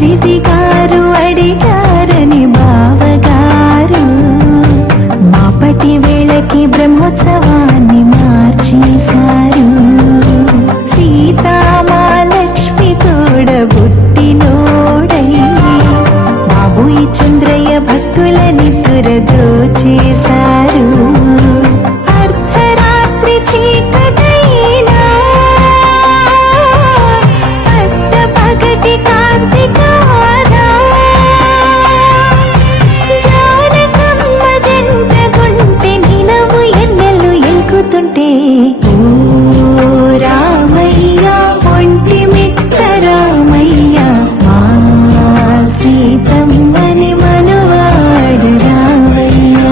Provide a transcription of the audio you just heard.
మరిది గారు అడిగారని బావగారు మాపటి వేళకి బ్రహ్మోత్సవాన్ని మార్చేశారు. సీతామాలక్ష్మి తోడబుట్టినోడై బాబు ఈ చంద్రయ్య భక్తుల నిద్ర దోచేశారు. అర్ధరాత్రి చీకటైనా పట్టపగటి కాంతి కాదా జానకమ్మ జంట గుంటె నినవు ఎన్నెలు ఎలుకుతుంటే ఓ రామయ్య ఒంటి మిట్ట రామయ్య మా సీతమ్మని మనవాడు రామయ్య.